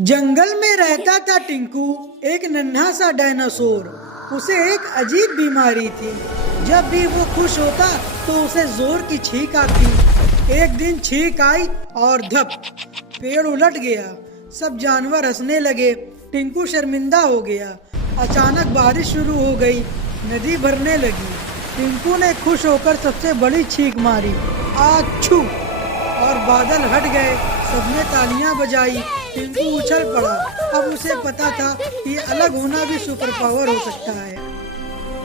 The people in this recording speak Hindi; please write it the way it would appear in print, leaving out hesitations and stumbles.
जंगल में रहता था टिंकू, एक नन्हा सा डायनासोर। उसे एक अजीब बीमारी थी। जब भी वो खुश होता तो उसे जोर की छींक आती। एक दिन छींक आई और धप, पेड़ उलट गया। सब जानवर हंसने लगे। टिंकू शर्मिंदा हो गया। अचानक बारिश शुरू हो गई, नदी भरने लगी। टिंकू ने खुश होकर सबसे बड़ी छींक मारी, आछू, और बादल हट गए। सबने तालियां बजाई। टिंकू उछल पड़ा। अब उसे पता था कि अलग होना भी सुपर पावर हो सकता है।